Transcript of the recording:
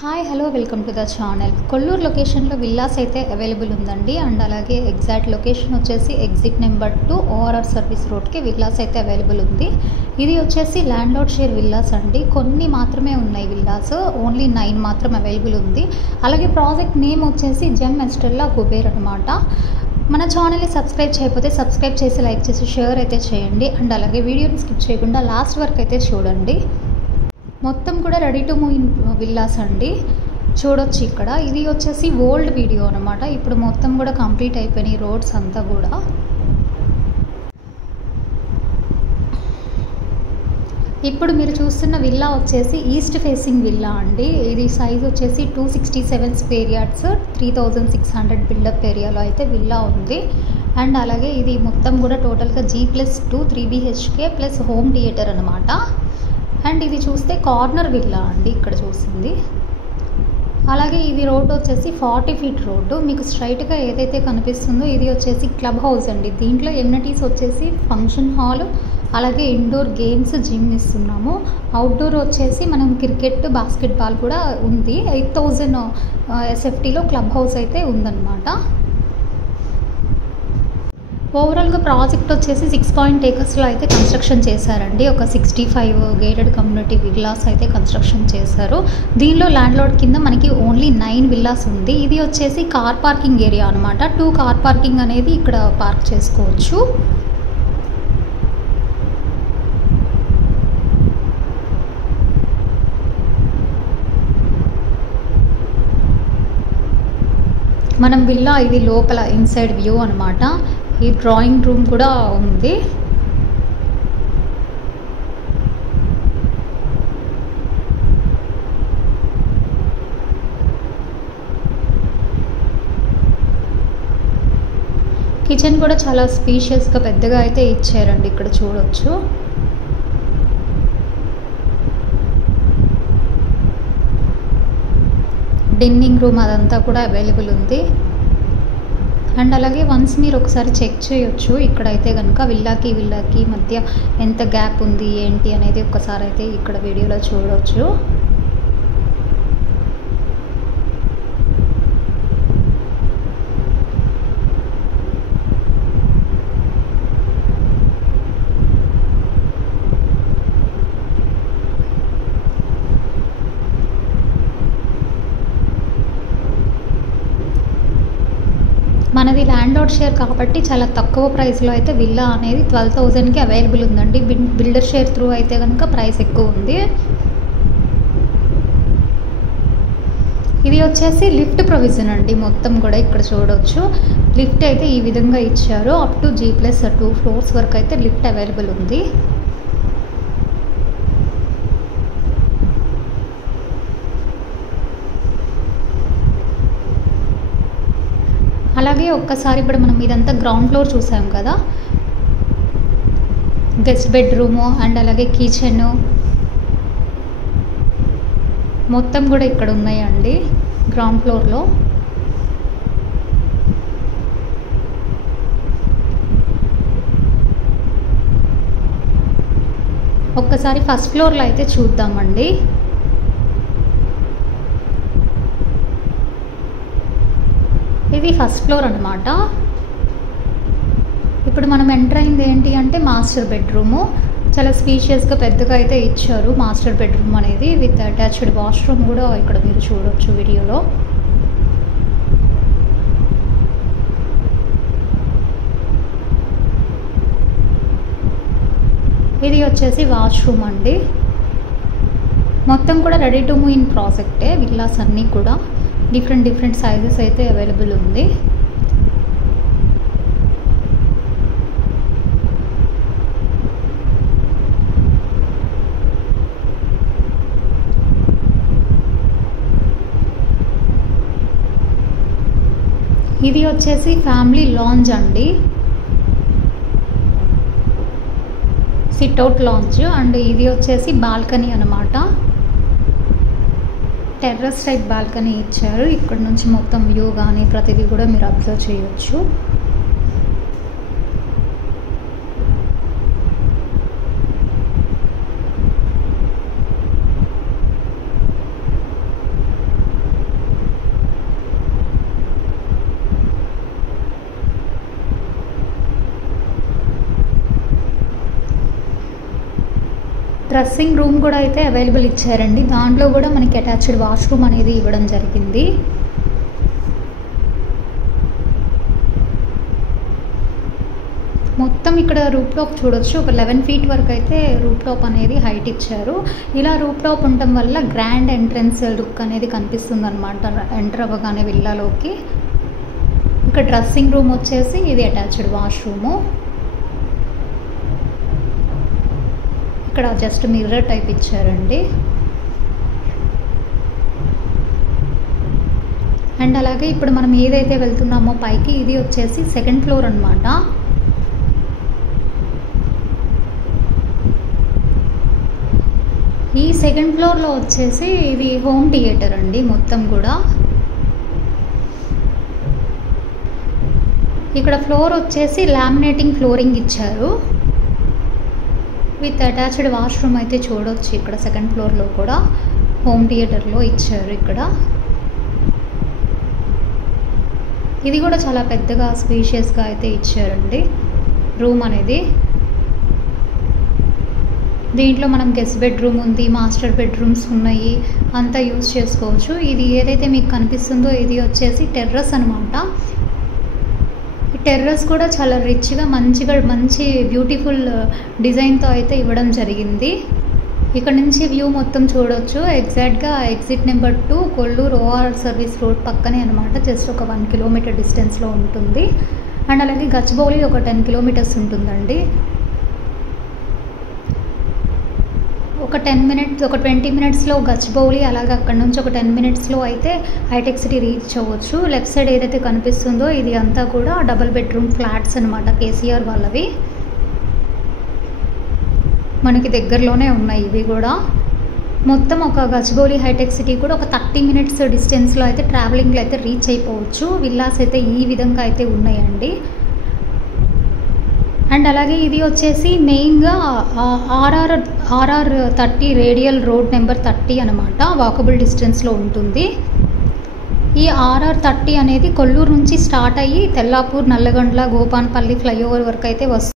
Hi hello welcome to the channel. Kollur లొకేషన్లో villas అయితే available ఉందండి. అండ్ అలాగే ఎగ్జాక్ట్ లొకేషన్ వచ్చేసి ఎగ్జిట్ నెంబర్ 2 ఓఆర్ఆర్ సర్వీస్ రోడ్కి విల్లాస్ అయితే అవైలబుల్ ఉంది. ఇది వచ్చేసి ల్యాండ్ లార్డ్ షేర్ విల్లాస్ అండి. కొన్ని మాత్రమే ఉన్నాయి విల్లాస్, ఓన్లీ 9 మాత్రం అవైలబుల్ ఉంది. అలాగే ప్రాజెక్ట్ నేమ్ వచ్చేసి జెమ్ ఎస్టెల్లా కుబేర్ అనమాట. మన ఛానల్ని సబ్స్క్రైబ్ చేయకపోతే సబ్స్క్రైబ్ చేసి లైక్ చేసి షేర్ అయితే చేయండి. అండ్ అలాగే వీడియోని స్కిప్ చేయకుండా లాస్ట్ వరకు అయితే చూడండి. మొత్తం కూడా ready to move in villas అండి. చూడొచ్చు ఇక్కడ. ఇది వచ్చేసి ఓల్డ్ వీడియో అనమాట. ఇప్పుడు మొత్తం కూడా కంప్లీట్ అయిపోయినాయి రోడ్స్ అంతా కూడా. ఇప్పుడు మీరు చూస్తున్న విల్లా వచ్చేసి ఈస్ట్ ఫేసింగ్ విల్లా అండి. ఇది సైజ్ వచ్చేసి 267 స్క్వేర్ యార్డ్స్, 3600 బిల్డప్ ఏరియాలో అయితే విల్లా ఉంది. అండ్ అలాగే ఇది మొత్తం కూడా టోటల్గా G+2 3 BHK plus home theatre అనమాట. అండ్ ఇది చూస్తే కార్నర్ విల్లా అండి ఇక్కడ చూసింది. అలాగే ఇది రోడ్ వచ్చేసి 40 ఫీట్ రోడ్డు. మీకు స్ట్రైట్గా ఏదైతే కనిపిస్తుందో ఇది వచ్చేసి క్లబ్ హౌస్ అండి. దీంట్లో ఎమ్యూనిటీస్ వచ్చేసి ఫంక్షన్ హాల్, అలాగే ఇండోర్ గేమ్స్, జిమ్ ఇస్తున్నాము. అవుట్డోర్ వచ్చేసి మనం క్రికెట్, బాస్కెట్బాల్ కూడా ఉంది. 8000 SFTలో క్లబ్ హౌస్ అయితే ఉందన్నమాట. ఓవరాల్గా ప్రాజెక్ట్ వచ్చేసి 6 acresలో అయితే కన్స్ట్రక్షన్ చేశారండి. ఒక 65 గేటెడ్ కమ్యూనిటీ విల్లాస్ అయితే కన్స్ట్రక్షన్ చేశారు. దీనిలో ల్యాండ్ లార్డ్ కింద మనకి ఓన్లీ 9 విల్లాస్ ఉంది. ఇది వచ్చేసి కార్ పార్కింగ్ ఏరియా అనమాట. 2 కార్ పార్కింగ్ అనేది ఇక్కడ పార్క్ చేసుకోవచ్చు. మనం విల్లా ఇది లోపల ఇన్సైడ్ వ్యూ అనమాట. ఈ డ్రాయింగ్ రూమ్ కూడా ఉంది. కిచెన్ కూడా చాలా స్పీషియస్గా పెద్దగా అయితే ఇచ్చారండి. ఇక్కడ చూడొచ్చు. డిన్నింగ్ రూమ్ అదంతా కూడా అవైలబుల్ ఉంది. అండ్ అలాగే వన్స్ మీరు ఒకసారి చెక్ చేయొచ్చు. ఇక్కడైతే కనుక విల్లాకి మధ్య ఎంత గ్యాప్ ఉంది ఏంటి అనేది ఒకసారి అయితే ఇక్కడ వీడియోలో చూడవచ్చు. మనది ల్యాండ్ లార్డ్ షేర్ కాబట్టి చాలా తక్కువ ప్రైస్లో అయితే విల్లా అనేది 12,000కి అవైలబుల్ ఉందండి. బిల్డర్ షేర్ త్రూ అయితే కనుక ప్రైస్ ఎక్కువ ఉంది. ఇది వచ్చేసి లిఫ్ట్ ప్రొవిజన్ అండి. మొత్తం కూడా ఇక్కడ చూడవచ్చు. లిఫ్ట్ అయితే ఈ విధంగా ఇచ్చారు. అప్ టు G+2 ఫ్లోర్స్ వరకు అయితే లిఫ్ట్ అవైలబుల్ ఉంది. అలాగే ఒక్కసారి ఇప్పుడు మనం ఇదంతా గ్రౌండ్ ఫ్లోర్ చూసాం కదా. గెస్ట్ బెడ్రూము అండ్ అలాగే కిచెన్ మొత్తం కూడా ఇక్కడ ఉన్నాయండి గ్రౌండ్ ఫ్లోర్లో. ఒక్కసారి ఫస్ట్ ఫ్లోర్లో అయితే చూద్దామండి. ఇది ఫస్ట్ ఫ్లోర్ అనమాట. ఇప్పుడు మనం ఎంటర్ అయింది ఏంటి అంటే మాస్టర్ బెడ్రూము. చాలా స్పీషియస్గా పెద్దగా అయితే ఇచ్చారు మాస్టర్ బెడ్రూమ్ అనేది. విత్ అటాచ్డ్ వాష్రూమ్ కూడా ఇక్కడ మీరు చూడవచ్చు వీడియోలో. ఇది వచ్చేసి వాష్రూమ్ అండి. మొత్తం కూడా రెడీ టు మూవ్ ఇన్ ప్రాజెక్టే. విల్లాస్ అన్నీ కూడా డిఫరెంట్ సైజెస్ అయితే అవైలబుల్ ఉంది. ఇది వచ్చేసి ఫ్యామిలీ లాంజ్ అండి. Sit out lounge. అండ్ ఇది వచ్చేసి బాల్కనీ అనమాట. టెర్రస్ టైప్ బాల్కనీ ఇచ్చారు. ఇక్కడ నుంచి మొత్తం వ్యూ కానీ ప్రతిదీ కూడా మీరు అబ్జర్వ్ చేయొచ్చు. డ్రెస్సింగ్ రూమ్ కూడా అయితే అవైలబుల్ ఇచ్చారండి. దాంట్లో కూడా మనకి అటాచ్డ్ వాష్రూమ్ అనేది ఇవ్వడం జరిగింది. మొత్తం ఇక్కడ రూప్ టాప్ చూడొచ్చు. ఒక 11 feet వరకు అయితే రూప్ టాప్ అనేది హైట్ ఇచ్చారు. ఇలా రూప్ టాప్ ఉండటం వల్ల గ్రాండ్ ఎంట్రన్స్ లుక్ అనేది కనిపిస్తుంది అనమాట ఎంటర్ అవ్వగానే విల్లాలోకి. ఇక్కడ డ్రెస్సింగ్ రూమ్ వచ్చేసి ఇది అటాచ్డ్ వాష్రూము. ఇక్కడ జస్ట్ మిర్రర్ టైప్ ఇచ్చారండి. అండ్ అలాగే ఇప్పుడు మనం ఏదైతే వెళ్తున్నామో పైకి, ఇది వచ్చేసి 2nd floor అనమాట. ఈ 2nd floorలో వచ్చేసి ఇది హోమ్ థియేటర్ అండి మొత్తం కూడా. ఇక్కడ ఫ్లోర్ వచ్చేసి లామినేటింగ్ ఫ్లోరింగ్ ఇచ్చారు విత్ అటాచ్డ్ వాష్రూమ్ అయితే చూడొచ్చు. ఇక్కడ 2nd floorలో కూడా హోమ్ థియేటర్లో ఇచ్చారు. ఇక్కడ ఇది కూడా చాలా పెద్దగా స్పేషియస్గా అయితే ఇచ్చారండి రూమ్ అనేది. దీంట్లో మనం గెస్ట్ బెడ్రూమ్ ఉంది, మాస్టర్ బెడ్రూమ్స్ ఉన్నాయి, అంతా యూజ్ చేసుకోవచ్చు. ఇది ఏదైతే మీకు కనిపిస్తుందో ఇది వచ్చేసి టెర్రస్ అనమాట. ఈ టెర్రస్ కూడా చాలా రిచ్గా మంచి బ్యూటిఫుల్ డిజైన్తో అయితే ఇవ్వడం జరిగింది. ఇక్కడ నుంచి వ్యూ మొత్తం చూడొచ్చు. ఎగ్జాక్ట్గా exit number 2 Kollur OR service road పక్కనే అనమాట. జస్ట్ ఒక 1 kilometer డిస్టెన్స్లో ఉంటుంది. అండ్ అలాగే గచ్చిబౌలి ఒక 10 kilometers ఉంటుందండి. ఒక 20 minutesలో గచ్చిబౌలి, అలాగే అక్కడ నుంచి ఒక 10 minutesలో అయితే హైటెక్ సిటీ రీచ్ అవ్వచ్చు. లెఫ్ట్ సైడ్ ఏదైతే కనిపిస్తుందో ఇది అంతా కూడా డబుల్ బెడ్రూమ్ ఫ్లాట్స్ అనమాట, కేసీఆర్ వాళ్ళవి. మనకి దగ్గరలోనే ఉన్నాయి ఇవి కూడా. మొత్తం ఒక గచ్చిబౌలి హైటెక్ సిటీ కూడా ఒక 30 minutes డిస్టెన్స్లో అయితే ట్రావెలింగ్లో అయితే రీచ్ అయిపోవచ్చు. విల్లాస్ అయితే ఈ విధంగా అయితే ఉన్నాయండి. అండ్ అలాగే ఇది వచ్చేసి మెయిన్గా RR 30 రేడియల్ రోడ్ నెంబర్ 30 అనమాట. వాకబుల్ డిస్టెన్స్లో ఉంటుంది. ఈ RR 30 అనేది కొల్లూరు నుంచి స్టార్ట్ అయ్యి తెల్లాపూర్, నల్లగొండ్ల, గోపాన్పల్లి ఫ్లైఓవర్ వరకు అయితే వస్తుంది.